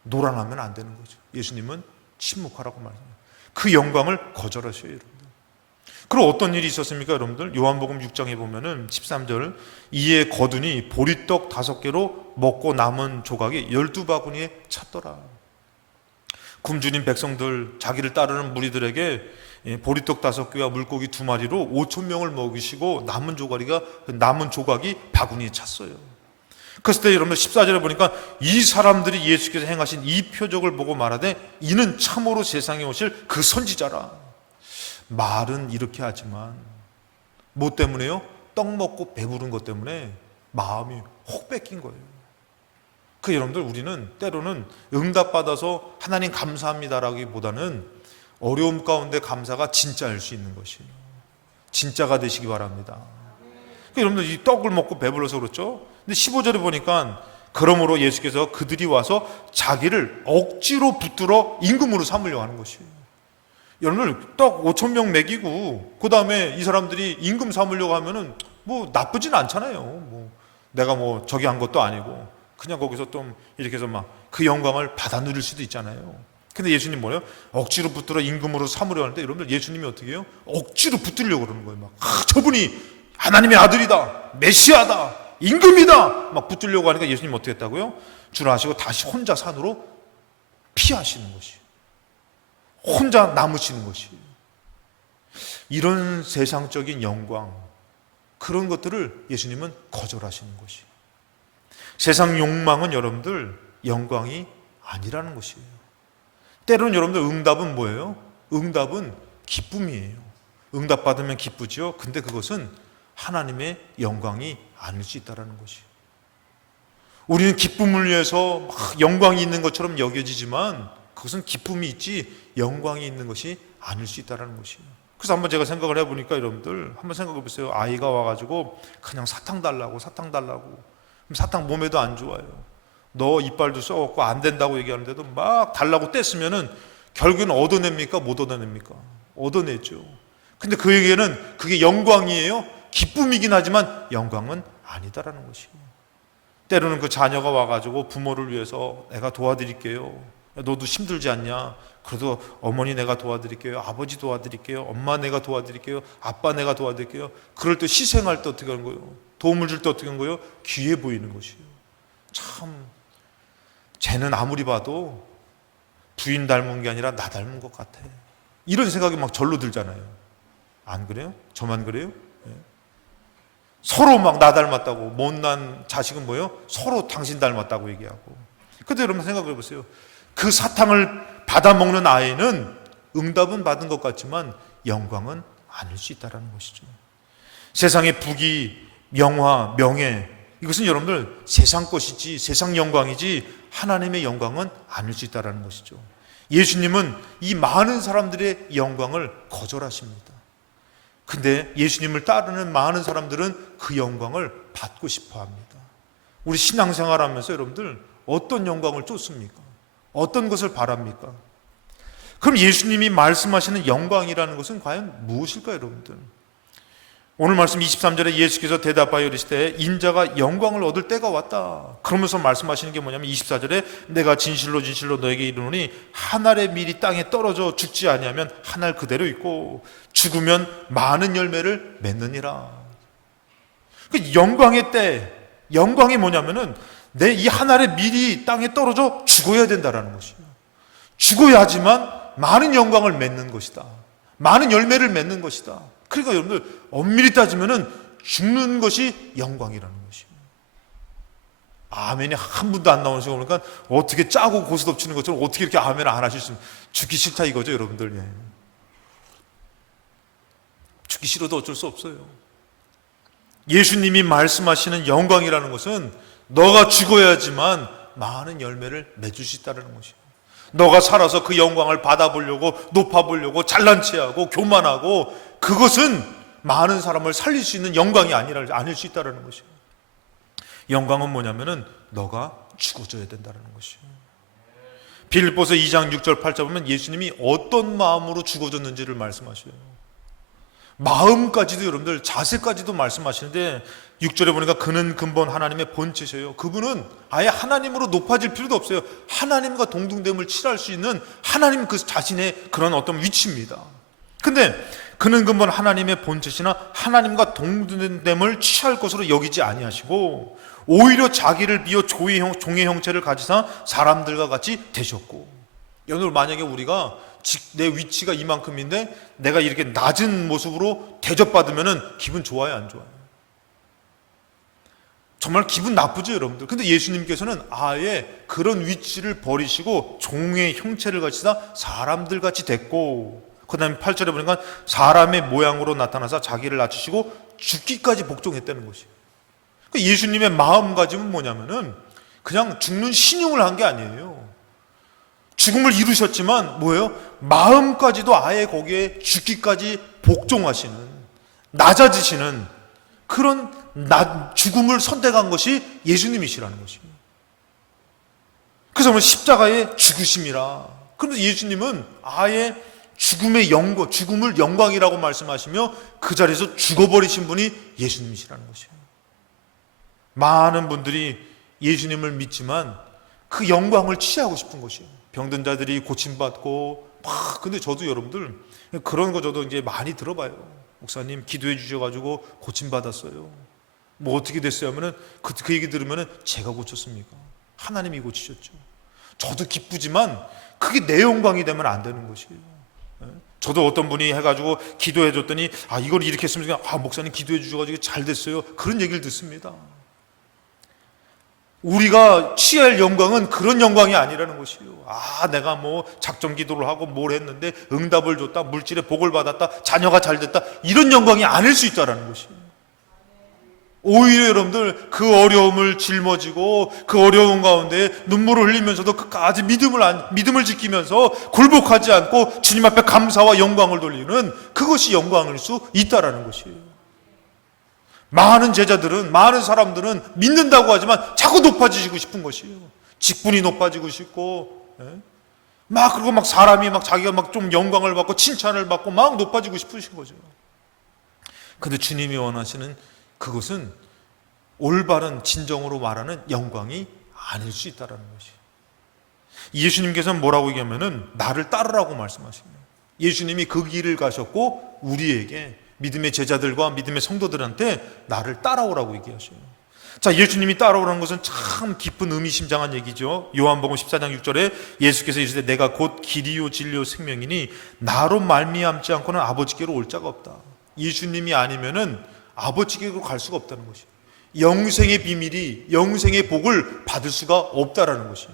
노란하면 안 되는 거죠. 예수님은 침묵하라고 말합니다. 그 영광을 거절하셔요, 여러분들. 그리고 어떤 일이 있었습니까, 여러분들? 요한복음 6장에 보면은 13절, 이에 거두니 보리떡 5개로 먹고 남은 조각이 12바구니에 찼더라. 굶주린 백성들, 자기를 따르는 무리들에게 보리떡 5개와 물고기 2마리로 5,000명을 먹이시고 남은 조각이 바구니에 찼어요. 그랬을 때 여러분들 14절에 보니까 이 사람들이 예수께서 행하신 이 표적을 보고 말하되 이는 참으로 세상에 오실 그 선지자라. 말은 이렇게 하지만 뭐 때문에요? 떡 먹고 배부른 것 때문에 마음이 혹 뺏긴 거예요. 그 여러분들, 우리는 때로는 응답받아서 하나님 감사합니다라기보다는 어려움 가운데 감사가 진짜일 수 있는 것이에요. 진짜가 되시기 바랍니다. 그 여러분들, 이 떡을 먹고 배불러서 그렇죠? 근데 15절에 보니까 그러므로 예수께서 그들이 와서 자기를 억지로 붙들어 임금으로 삼으려고 하는 것이에요. 여러분들, 떡 5,000명 먹이고 그 다음에 이 사람들이 임금 삼으려고 하면은 뭐 나쁘진 않잖아요. 뭐 내가 뭐 저기 한 것도 아니고 그냥 거기서 좀 이렇게 해서 막 그 영광을 받아 누릴 수도 있잖아요. 근데 예수님 뭐예요? 억지로 붙들어 임금으로 삼으려 하는데 여러분들, 예수님이 어떻게 해요? 억지로 붙들려고 그러는 거예요. 막 저분이 하나님의 아들이다, 메시아다, 임금이다 막 붙들려고 하니까 예수님 어떻게 했다고요? 줄 아시고 다시 혼자 산으로 피하시는 것이에요. 혼자 남으시는 것이에요. 이런 세상적인 영광, 그런 것들을 예수님은 거절하시는 것이에요. 세상 욕망은 여러분들 영광이 아니라는 것이에요. 때로는 여러분들 응답은 뭐예요? 응답은 기쁨이에요. 응답 받으면 기쁘죠. 근데 그것은 하나님의 영광이 아닐 수 있다는 것이에요. 우리는 기쁨을 위해서 막 영광이 있는 것처럼 여겨지지만 그것은 기쁨이 있지 영광이 있는 것이 아닐 수 있다는 것이에요. 그래서 한번 제가 생각을 해보니까 여러분들 한번 생각해 보세요. 아이가 와가지고 그냥 사탕 달라고 그럼 사탕 몸에도 안 좋아요. 너 이빨도 썩었고 안 된다고 얘기하는데도 막 달라고 뗐으면은 결국은 얻어냅니까? 못 얻어냅니까? 얻어내죠. 근데 그에게는 그게 영광이에요? 기쁨이긴 하지만 영광은 아니다라는 것이에요. 때로는 그 자녀가 와가지고 부모를 위해서 내가 도와드릴게요. 너도 힘들지 않냐? 그래도 어머니 내가 도와드릴게요. 아버지 도와드릴게요. 엄마 내가 도와드릴게요. 아빠 내가 도와드릴게요. 그럴 때 희생할 때 어떻게 하는 거예요? 도움을 줄 때 어떻게 하는 거예요? 귀해 보이는 것이에요. 참, 쟤는 아무리 봐도 부인 닮은 게 아니라 나 닮은 것 같아. 이런 생각이 막 절로 들잖아요. 안 그래요? 저만 그래요? 네. 서로 막 나 닮았다고, 못난 자식은 뭐예요? 서로 당신 닮았다고 얘기하고. 근데 여러분 생각해 보세요. 그 사탕을 받아먹는 아이는 응답은 받은 것 같지만 영광은 아닐 수 있다는 것이죠. 세상의 부귀, 명화, 명예, 이것은 여러분들 세상 것이지, 세상 영광이지 하나님의 영광은 아닐 수 있다는 것이죠. 예수님은 이 많은 사람들의 영광을 거절하십니다. 근데 예수님을 따르는 많은 사람들은 그 영광을 받고 싶어 합니다. 우리 신앙생활 하면서 여러분들 어떤 영광을 쫓습니까? 어떤 것을 바랍니까? 그럼 예수님이 말씀하시는 영광이라는 것은 과연 무엇일까요, 여러분들? 오늘 말씀 23절에 예수께서 대답하여 이르시되 인자가 영광을 얻을 때가 왔다. 그러면서 말씀하시는 게 뭐냐면 24절에 내가 진실로 진실로 너에게 이르노니 한 알의 밀이 땅에 떨어져 죽지 아니하면 한 알 그대로 있고 죽으면 많은 열매를 맺느니라. 그 영광의 때, 영광이 뭐냐면은 내 이 한 알의 밀이 땅에 떨어져 죽어야 된다라는 것이에요. 죽어야지만 많은 영광을 맺는 것이다. 많은 열매를 맺는 것이다. 그러니까 여러분들 엄밀히 따지면은 죽는 것이 영광이라는 것이에요. 아멘이 한 분도 안 나오는 시간 보니까 어떻게 짜고 고스톱치는 것처럼 어떻게 이렇게 아멘을 안 하실 수 있는, 죽기 싫다 이거죠, 여러분들. 예. 죽기 싫어도 어쩔 수 없어요. 예수님이 말씀하시는 영광이라는 것은 너가 죽어야지만 많은 열매를 맺을 수 있다는 것이에요. 너가 살아서 그 영광을 받아보려고, 높아보려고, 잘난 체하고 교만하고, 그것은 많은 사람을 살릴 수 있는 영광이 아닐 수 있다는 것이에요. 영광은 뭐냐면은 너가 죽어져야 된다는 것이에요. 빌립보서 2장 6절 8절 보면 예수님이 어떤 마음으로 죽어졌는지를 말씀하셔요. 마음까지도, 여러분들 자세까지도 말씀하시는데 6절에 보니까 그는 근본 하나님의 본체셔요. 그분은 아예 하나님으로 높아질 필요도 없어요. 하나님과 동등됨을 칠할 수 있는 하나님 그 자신의 그런 어떤 위치입니다. 근데 그는 근본 하나님의 본체시나 하나님과 동등됨을 취할 것으로 여기지 아니하시고 오히려 자기를 비워 종의 형체를 가지사 사람들과 같이 되셨고. 여러분, 만약에 우리가 내 위치가 이만큼인데 내가 이렇게 낮은 모습으로 대접받으면 기분 좋아요, 안 좋아요? 정말 기분 나쁘죠, 여러분들. 근데 예수님께서는 아예 그런 위치를 버리시고 종의 형체를 가지사 사람들 같이 됐고, 그 다음에 8절에 보니까 사람의 모양으로 나타나서 자기를 낮추시고 죽기까지 복종했다는 것이에요. 그러니까 예수님의 마음가짐은 뭐냐면은 그냥 죽는 신용을 한 게 아니에요. 죽음을 이루셨지만 뭐예요? 마음까지도 아예 거기에 죽기까지 복종하시는, 낮아지시는 그런 죽음을 선택한 것이 예수님이시라는 것이에요. 그래서 십자가의 죽으심이라. 그런데 예수님은 아예 죽음의 영광, 죽음을 영광이라고 말씀하시며 그 자리에서 죽어버리신 분이 예수님이시라는 것이에요. 많은 분들이 예수님을 믿지만 그 영광을 취하고 싶은 것이에요. 병든 자들이 고침받고 근데 저도 여러분들 그런 거 저도 이제 많이 들어봐요. 목사님 기도해 주셔가지고 고침받았어요. 뭐 어떻게 됐어요 하면은 그 얘기 들으면은 제가 고쳤습니까? 하나님이 고치셨죠. 저도 기쁘지만 그게 내 영광이 되면 안 되는 것이에요. 저도 어떤 분이 해가지고 기도해 줬더니 이걸 이렇게 했으면 목사님 기도해 주셔가지고 잘 됐어요. 그런 얘기를 듣습니다. 우리가 취할 영광은 그런 영광이 아니라는 것이에요. 내가 뭐 작정 기도를 하고 뭘 했는데 응답을 줬다, 물질의 복을 받았다, 자녀가 잘 됐다, 이런 영광이 아닐 수 있다는 것이에요. 오히려 여러분들 그 어려움을 짊어지고 그 어려운 가운데 눈물을 흘리면서도 끝까지 믿음을 지키면서 굴복하지 않고 주님 앞에 감사와 영광을 돌리는 그것이 영광일 수 있다는 것이에요. 많은 제자들은, 많은 사람들은 믿는다고 하지만 자꾸 높아지고 싶은 것이에요. 직분이 높아지고 싶고, 그리고 사람이 자기가 좀 영광을 받고 칭찬을 받고 높아지고 싶으신 거죠. 근데 주님이 원하시는 그것은 올바른 진정으로 말하는 영광이 아닐 수 있다는 것이. 예수님께서는 뭐라고 얘기하면은 나를 따르라고 말씀하십니다. 예수님이 그 길을 가셨고 우리에게 믿음의 제자들과 믿음의 성도들한테 나를 따라오라고 얘기하셔요. 자, 예수님이 따라오라는 것은 참 깊은 의미심장한 얘기죠. 요한복음 14장 6절에 예수께서 이르시되 내가 곧 길이요 진리요 생명이니 나로 말미암지 않고는 아버지께로 올 자가 없다. 예수님이 아니면은 아버지께로 갈 수가 없다는 것이에요. 영생의 비밀이, 영생의 복을 받을 수가 없다라는 것이에요.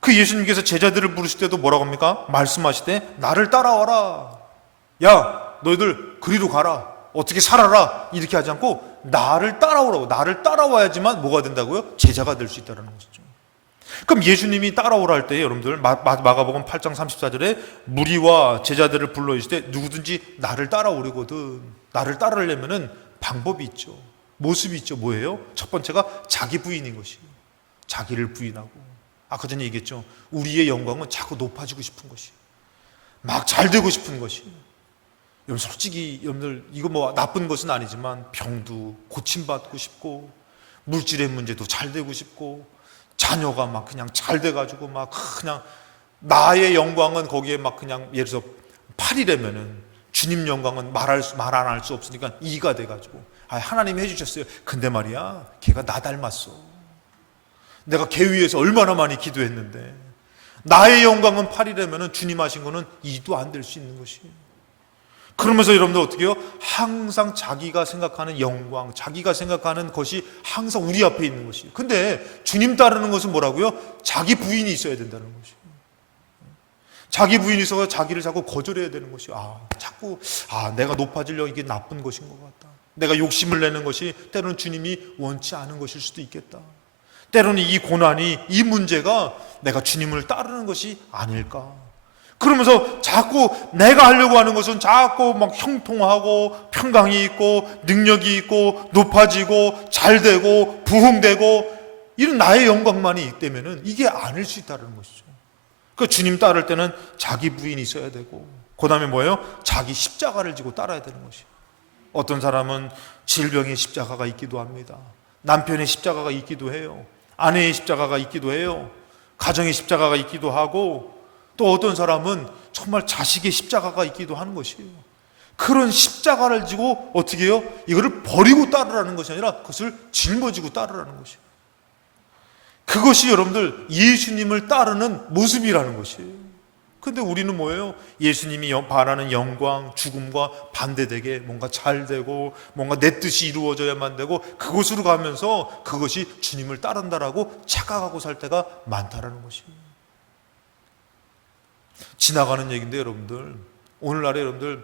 그 예수님께서 제자들을 부르실 때도 뭐라고 합니까? 말씀하시되 나를 따라와라. 야, 너희들 그리로 가라. 어떻게 살아라. 이렇게 하지 않고 나를 따라오라고. 나를 따라와야지만 뭐가 된다고요? 제자가 될 수 있다는 것이죠. 그럼 예수님이 따라오라 할 때 여러분들 마가복음 8장 34절에 무리와 제자들을 불러주실 때 누구든지 나를 따라오려거든. 나를 따르려면은 방법이 있죠. 모습이 있죠. 뭐예요? 첫 번째가 자기 부인인 것이에요. 자기를 부인하고. 아까 전에 얘기했죠. 우리의 영광은 자꾸 높아지고 싶은 것이에요. 잘 되고 싶은 것이에요. 여러분 솔직히 여러분들 이거 뭐 나쁜 것은 아니지만 병도 고침받고 싶고 물질의 문제도 잘 되고 싶고 자녀가 그냥 잘 돼가지고 그냥 나의 영광은 거기에 그냥 예를 들어서 8이라면은 주님 영광은 말 안 할 수 없으니까 2가 돼가지고 하나님이 해주셨어요. 근데 말이야 걔가 나 닮았어. 내가 걔 위해서 얼마나 많이 기도했는데 나의 영광은 8이라면은 주님 하신 거는 2도 안 될 수 있는 것이에요. 그러면서 여러분들 어떻게 해요? 항상 자기가 생각하는 영광, 자기가 생각하는 것이 항상 우리 앞에 있는 것이에요. 근데 주님 따르는 것은 뭐라고요? 자기 부인이 있어야 된다는 것이에요. 자기 부인이 있어서 자기를 자꾸 거절해야 되는 것이에요. 자꾸 내가 높아지려고 이게 나쁜 것인 것 같다. 내가 욕심을 내는 것이 때로는 주님이 원치 않은 것일 수도 있겠다. 때로는 이 고난이, 이 문제가 내가 주님을 따르는 것이 아닐까. 그러면서 자꾸 내가 하려고 하는 것은 자꾸 막 형통하고 평강이 있고 능력이 있고 높아지고 잘되고 부흥되고 이런 나의 영광만이 있다면 이게 아닐 수 있다는 것이죠. 그 주님 따를 때는 자기 부인이 있어야 되고, 그 다음에 뭐예요? 자기 십자가를 지고 따라야 되는 것이에요. 어떤 사람은 질병의 십자가가 있기도 합니다. 남편의 십자가가 있기도 해요. 아내의 십자가가 있기도 해요. 가정의 십자가가 있기도 하고, 또 어떤 사람은 정말 자식의 십자가가 있기도 하는 것이에요. 그런 십자가를 지고 어떻게 해요? 이거를 버리고 따르라는 것이 아니라 그것을 짊어지고 따르라는 것이에요. 그것이 여러분들 예수님을 따르는 모습이라는 것이에요. 근데 우리는 뭐예요? 예수님이 바라는 영광, 죽음과 반대되게 뭔가 잘 되고 뭔가 내 뜻이 이루어져야만 되고 그곳으로 가면서 그것이 주님을 따른다라고 착각하고 살 때가 많다라는 것이에요. 지나가는 얘기인데 여러분들, 오늘날에 여러분들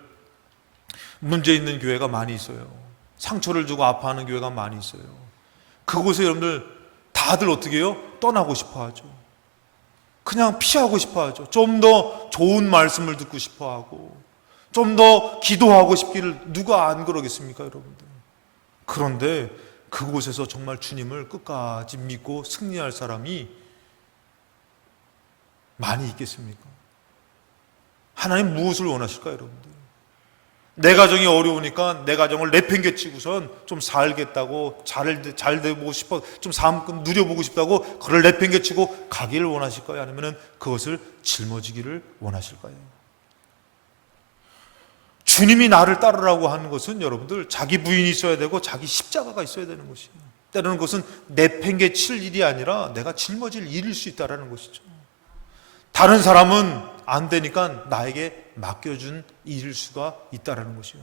문제 있는 교회가 많이 있어요. 상처를 주고 아파하는 교회가 많이 있어요. 그곳에 여러분들 다들 어떻게 해요? 떠나고 싶어 하죠. 그냥 피하고 싶어 하죠. 좀 더 좋은 말씀을 듣고 싶어 하고, 좀 더 기도하고 싶기를 누가 안 그러겠습니까, 여러분들? 그런데 그곳에서 정말 주님을 끝까지 믿고 승리할 사람이 많이 있겠습니까? 하나님 무엇을 원하실까요, 여러분들? 내 가정이 어려우니까 내 가정을 내팽개치고선 좀 살겠다고, 잘 되고 싶어, 좀 삶 누려보고 싶다고 그걸 내팽개치고 가기를 원하실까요? 아니면 그것을 짊어지기를 원하실까요? 주님이 나를 따르라고 하는 것은 여러분들 자기 부인이 있어야 되고 자기 십자가가 있어야 되는 것이에요. 때로는 그것은 내팽개칠 일이 아니라 내가 짊어질 일일 수 있다는 것이죠. 다른 사람은 안 되니까 나에게 맡겨준 일일 수가 있다는 것이요.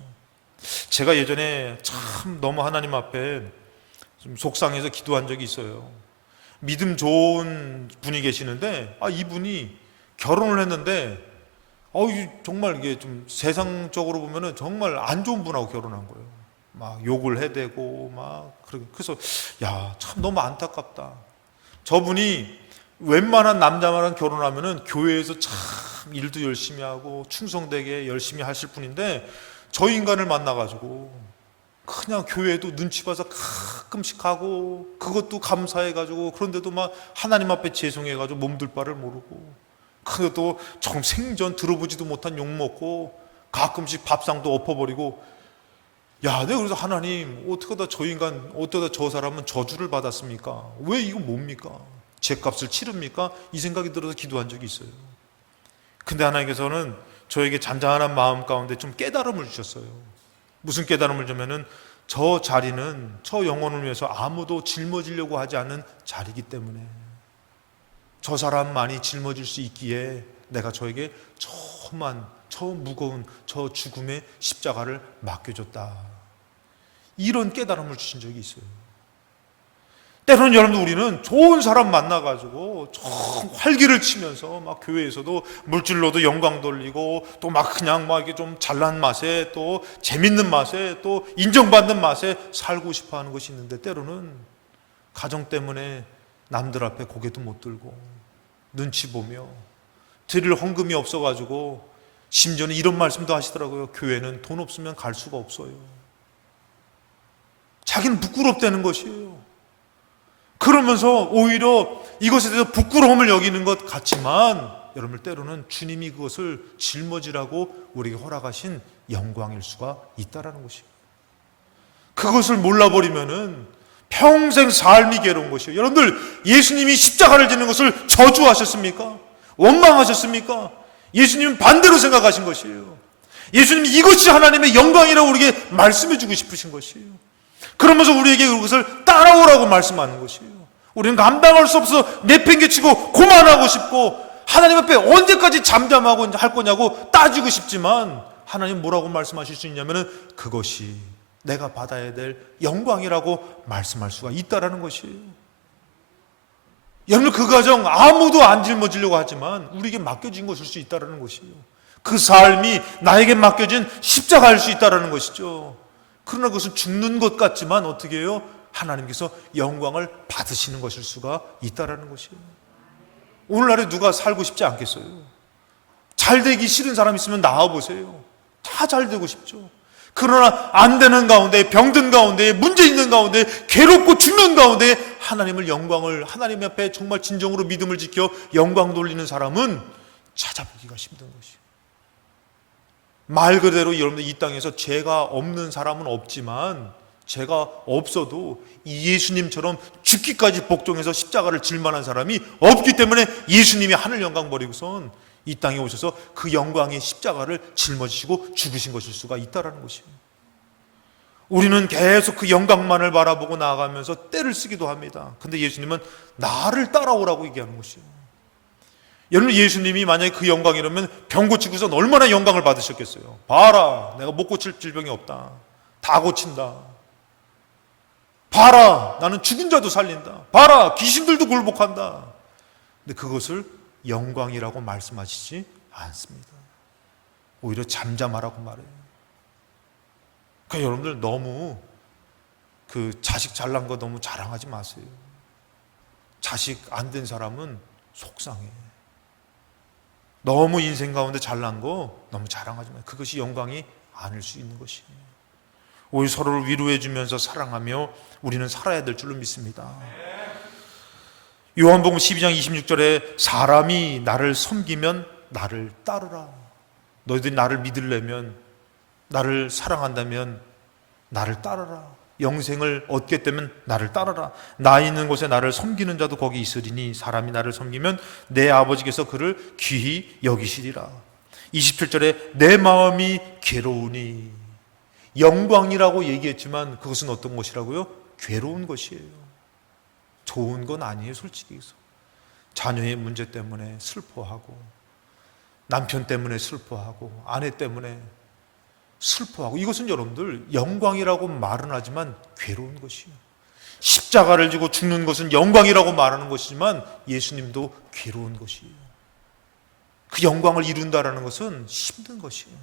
제가 예전에 참 너무 하나님 앞에 좀 속상해서 기도한 적이 있어요. 믿음 좋은 분이 계시는데 이분이 결혼을 했는데 정말 이게 좀 세상적으로 보면은 정말 안 좋은 분하고 결혼한 거예요. 막 욕을 해대고 막 그래서 참 너무 안타깝다. 저분이 웬만한 남자랑 결혼하면은 교회에서 참 일도 열심히 하고 충성되게 열심히 하실 분인데 저 인간을 만나가지고 그냥 교회에도 눈치 봐서 가끔씩 가고 그것도 감사해가지고 그런데도 막 하나님 앞에 죄송해가지고 몸둘 바를 모르고 그것도 정 생전 들어보지도 못한 욕 먹고 가끔씩 밥상도 엎어버리고 내가 그래서 하나님 어떻게 저 인간 어쩌다 저 사람은 저주를 받았습니까? 왜 이거 뭡니까? 죄값을 치릅니까? 이 생각이 들어서 기도한 적이 있어요. 근데 하나님께서는 저에게 잔잔한 마음 가운데 좀 깨달음을 주셨어요. 무슨 깨달음을 주면은 저 자리는 저 영혼을 위해서 아무도 짊어지려고 하지 않는 자리이기 때문에 저 사람만이 짊어질 수 있기에 내가 저에게 저 무거운 저 죽음의 십자가를 맡겨줬다. 이런 깨달음을 주신 적이 있어요. 때로는 여러분들 우리는 좋은 사람 만나가지고 활기를 치면서 막 교회에서도 물질로도 영광 돌리고 또 막 그냥 막 이게 좀 잘난 맛에 또 재밌는 맛에 또 인정받는 맛에 살고 싶어 하는 것이 있는데 때로는 가정 때문에 남들 앞에 고개도 못 들고 눈치 보며 드릴 헌금이 없어가지고 심지어는 이런 말씀도 하시더라고요. 교회는 돈 없으면 갈 수가 없어요. 자기는 부끄럽다는 것이에요. 그러면서 오히려 이것에 대해서 부끄러움을 여기는 것 같지만 여러분 때로는 주님이 그것을 짊어지라고 우리에게 허락하신 영광일 수가 있다는 것이에요. 그것을 몰라버리면은 평생 삶이 괴로운 것이에요. 여러분들 예수님이 십자가를 지는 것을 저주하셨습니까? 원망하셨습니까? 예수님은 반대로 생각하신 것이에요. 예수님이 이것이 하나님의 영광이라고 우리에게 말씀해 주고 싶으신 것이에요. 그러면서 우리에게 그것을 따라오라고 말씀하는 것이에요. 우리는 감당할 수 없어 내팽개치고 고만하고 싶고 하나님 앞에 언제까지 잠잠하고 할 거냐고 따지고 싶지만 하나님 뭐라고 말씀하실 수 있냐면은 그것이 내가 받아야 될 영광이라고 말씀할 수가 있다라는 것이에요. 여러분 그 가정 아무도 안 짊어지려고 하지만 우리에게 맡겨진 것일 수 있다라는 것이에요. 그 삶이 나에게 맡겨진 십자가일 수 있다라는 것이죠. 그러나 그것은 죽는 것 같지만 어떻게 해요? 하나님께서 영광을 받으시는 것일 수가 있다라는 것이에요. 오늘날에 누가 살고 싶지 않겠어요? 잘 되기 싫은 사람 있으면 나와보세요. 다 잘 되고 싶죠. 그러나 안 되는 가운데, 병든 가운데, 문제 있는 가운데, 괴롭고 죽는 가운데 하나님을 영광을, 하나님 앞에 정말 진정으로 믿음을 지켜 영광 돌리는 사람은 찾아보기가 힘든 것이에요. 말 그대로 여러분들 이 땅에서 죄가 없는 사람은 없지만, 죄가 없어도 예수님처럼 죽기까지 복종해서 십자가를 질 만한 사람이 없기 때문에 예수님이 하늘 영광 버리고선 이 땅에 오셔서 그 영광의 십자가를 짊어지시고 죽으신 것일 수가 있다는 것이에요. 우리는 계속 그 영광만을 바라보고 나아가면서 때를 쓰기도 합니다. 근데 예수님은 나를 따라오라고 얘기하는 것이에요. 여러분, 예수님이 만약에 그 영광이라면 병 고치고선 얼마나 영광을 받으셨겠어요. 봐라, 내가 못 고칠 질병이 없다. 다 고친다. 봐라, 나는 죽은 자도 살린다. 봐라, 귀신들도 굴복한다. 근데 그것을 영광이라고 말씀하시지 않습니다. 오히려 잠잠하라고 말해요. 그러니까 여러분들 너무 그 자식 잘난 거 너무 자랑하지 마세요. 자식 안 된 사람은 속상해. 너무 인생 가운데 잘난 거 너무 자랑하지 마세요. 그것이 영광이 아닐 수 있는 것이에요. 오히려 서로를 위로해 주면서 사랑하며 우리는 살아야 될 줄로 믿습니다. 요한복음 12장 26절에 사람이 나를 섬기면 나를 따르라. 너희들이 나를 믿으려면, 나를 사랑한다면 나를 따르라. 영생을 얻게 되면 나를 따르라. 나 있는 곳에 나를 섬기는 자도 거기 있으리니 사람이 나를 섬기면 내 아버지께서 그를 귀히 여기시리라. 27절에 내 마음이 괴로우니, 영광이라고 얘기했지만 그것은 어떤 것이라고요? 괴로운 것이에요. 좋은 건 아니에요. 솔직히 자녀의 문제 때문에 슬퍼하고, 남편 때문에 슬퍼하고, 아내 때문에 슬퍼하고, 이것은 여러분들 영광이라고 말은 하지만 괴로운 것이에요. 십자가를 지고 죽는 것은 영광이라고 말하는 것이지만 예수님도 괴로운 것이에요. 그 영광을 이룬다라는 것은 힘든 것이에요.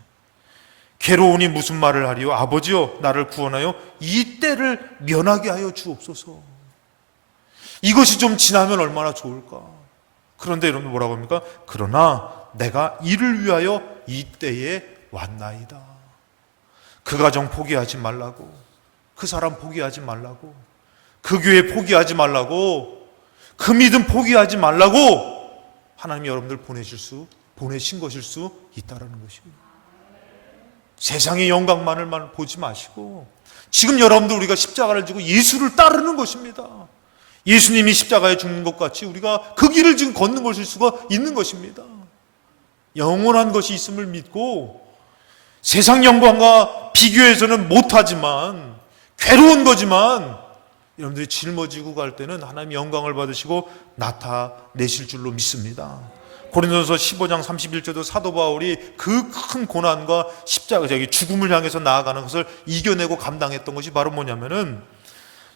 괴로우니 무슨 말을 하리요? 아버지여, 나를 구원하여 이 때를 면하게 하여 주옵소서. 이것이 좀 지나면 얼마나 좋을까. 그런데 여러분 뭐라고 합니까? 그러나 내가 이를 위하여 이 때에 왔나이다. 그 가정 포기하지 말라고, 그 사람 포기하지 말라고, 그 교회 포기하지 말라고, 그 믿음 포기하지 말라고 하나님이 여러분들 보내신 것일 수 있다는 것이에요. 세상의 영광만을 보지 마시고 지금 여러분들 우리가 십자가를 지고 예수를 따르는 것입니다. 예수님이 십자가에 죽는 것 같이 우리가 그 길을 지금 걷는 것일 수가 있는 것입니다. 영원한 것이 있음을 믿고 세상 영광과 비교해서는 못하지만 괴로운 거지만 여러분들이 짊어지고 갈 때는 하나님 영광을 받으시고 나타내실 줄로 믿습니다. 고린도서 15장 31절도 사도 바울이 그 큰 고난과 십자가, 죽음을 향해서 나아가는 것을 이겨내고 감당했던 것이 바로 뭐냐면은,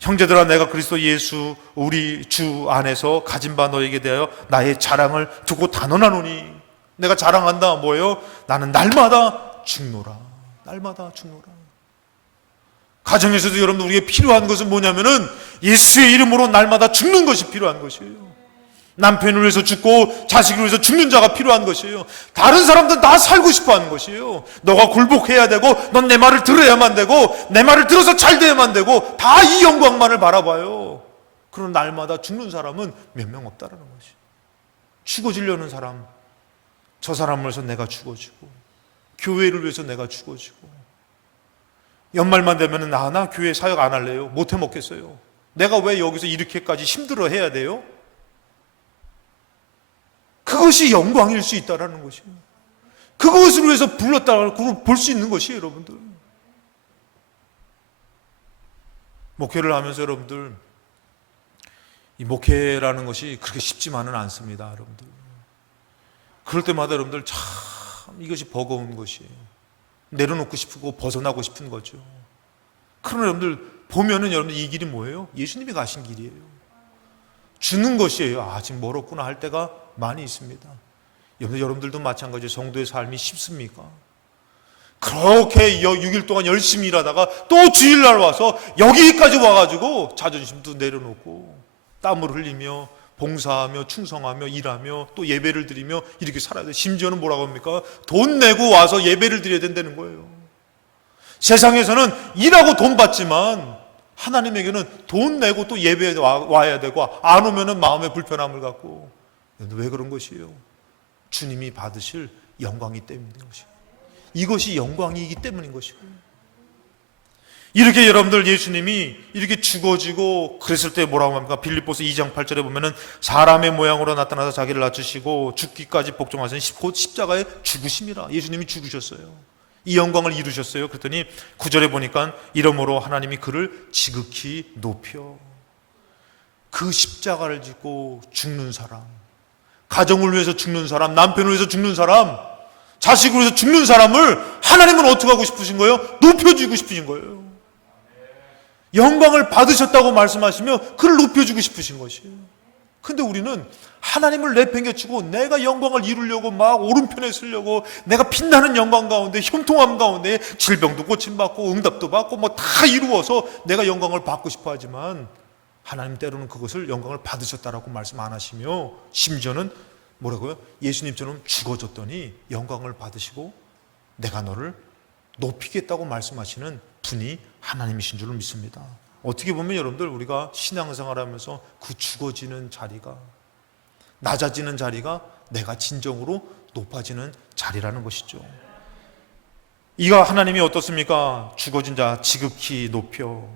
형제들아 내가 그리스도 예수 우리 주 안에서 가진 바 너에게 대하여 나의 자랑을 두고 단언하노니. 내가 자랑한다 뭐예요? 나는 날마다 죽노라. 날마다 죽노라. 가정에서도 여러분들 우리에게 필요한 것은 뭐냐면은 예수의 이름으로 날마다 죽는 것이 필요한 것이에요. 남편을 위해서 죽고 자식을 위해서 죽는 자가 필요한 것이에요. 다른 사람들은 다 살고 싶어 하는 것이에요. 너가 굴복해야 되고, 넌 내 말을 들어야만 되고, 내 말을 들어서 잘 돼야만 되고, 다 이 영광만을 바라봐요. 그런 날마다 죽는 사람은 몇 명 없다라는 것이에요. 죽어지려는 사람, 저 사람을 위해서 내가 죽어지고, 교회를 위해서 내가 죽어지고, 연말만 되면 나 교회 사역 안 할래요. 못 해먹겠어요. 내가 왜 여기서 이렇게까지 힘들어 해야 돼요? 그것이 영광일 수 있다는 것이에요. 그것을 위해서 불렀다고 볼 수 있는 것이에요, 여러분들. 목회를 하면서 여러분들, 이 목회라는 것이 그렇게 쉽지만은 않습니다, 여러분들. 그럴 때마다 여러분들 참 이것이 버거운 것이에요. 내려놓고 싶고 벗어나고 싶은 거죠. 그러나 여러분들 보면은 여러분들 이 길이 뭐예요? 예수님이 가신 길이에요. 주는 것이에요. 아, 지금 멀었구나 할 때가 많이 있습니다. 여러분들도 마찬가지로 성도의 삶이 쉽습니까? 그렇게 6일 동안 열심히 일하다가 또 주일날 와서 여기까지 와가지고 자존심도 내려놓고 땀을 흘리며 봉사하며 충성하며 일하며 또 예배를 드리며 이렇게 살아야 돼. 심지어는 뭐라고 합니까? 돈 내고 와서 예배를 드려야 된다는 거예요. 세상에서는 일하고 돈 받지만 하나님에게는 돈 내고 또 예배에 와야 되고 안 오면은 마음의 불편함을 갖고. 왜 그런 것이에요? 주님이 받으실 영광이 때문인 것이에요. 이것이 영광이기 때문인 것이고, 이렇게 여러분들 예수님이 이렇게 죽어지고 그랬을 때 뭐라고 합니까? 빌립보서 2장 8절에 보면은 사람의 모양으로 나타나서 자기를 낮추시고 죽기까지 복종하시는 곧 십자가에 죽으심이라. 예수님이 죽으셨어요. 이 영광을 이루셨어요. 그랬더니 9절에 보니까 이러므로 하나님이 그를 지극히 높여. 그 십자가를 짓고 죽는 사람, 가정을 위해서 죽는 사람, 남편을 위해서 죽는 사람, 자식을 위해서 죽는 사람을 하나님은 어떻게 하고 싶으신 거예요? 높여주고 싶으신 거예요. 영광을 받으셨다고 말씀하시며 그를 높여주고 싶으신 것이에요. 근데 우리는 하나님을 내팽개치고 내가 영광을 이루려고 막 오른편에 서려고, 내가 빛나는 영광 가운데 형통함 가운데 질병도 고침받고 응답도 받고 뭐 다 이루어서 내가 영광을 받고 싶어 하지만, 하나님 때로는 그것을 영광을 받으셨다라고 말씀 안 하시며 심지어는 뭐라고요? 예수님처럼 죽어졌더니 영광을 받으시고 내가 너를 높이겠다고 말씀하시는 분이 하나님이신 줄로 믿습니다. 어떻게 보면 여러분들, 우리가 신앙생활 하면서 그 죽어지는 자리가, 낮아지는 자리가 내가 진정으로 높아지는 자리라는 것이죠. 이가 하나님이 어떻습니까? 죽어진 자 지극히 높여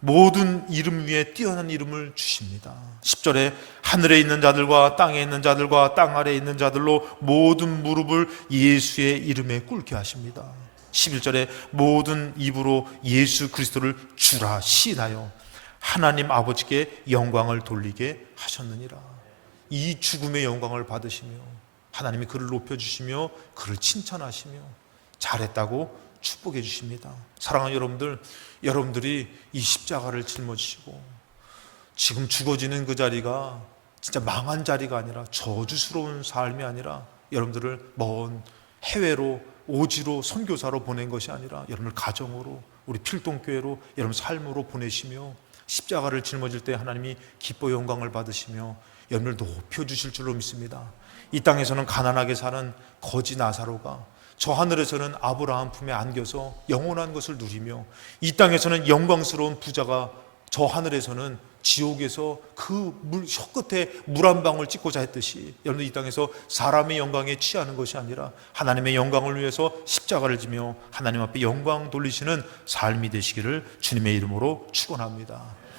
모든 이름 위에 뛰어난 이름을 주십니다. 10절에 하늘에 있는 자들과 땅에 있는 자들과 땅 아래에 있는 자들로 모든 무릎을 예수의 이름에 꿇게 하십니다. 11절에 모든 입으로 예수 그리스도를 주라 시인하여 하나님 아버지께 영광을 돌리게 하셨느니라. 이 죽음의 영광을 받으시며 하나님이 그를 높여주시며 그를 칭찬하시며 잘했다고 축복해 주십니다. 사랑하는 여러분들, 여러분들이 이 십자가를 짊어지시고 지금 죽어지는 그 자리가 진짜 망한 자리가 아니라, 저주스러운 삶이 아니라, 여러분들을 먼 해외로 오지로 선교사로 보낸 것이 아니라 여러분을 가정으로, 우리 필동교회로, 여러분 삶으로 보내시며 십자가를 짊어질 때 하나님이 기뻐 영광을 받으시며 여러분을 높여주실 줄로 믿습니다. 이 땅에서는 가난하게 사는 거지 나사로가 저 하늘에서는 아브라함 품에 안겨서 영원한 것을 누리며, 이 땅에서는 영광스러운 부자가 저 하늘에서는 지옥에서 그 혀끝에 물 한 방울 찍고자 했듯이, 여러분 이 땅에서 사람의 영광에 취하는 것이 아니라 하나님의 영광을 위해서 십자가를 지며 하나님 앞에 영광 돌리시는 삶이 되시기를 주님의 이름으로 축원합니다.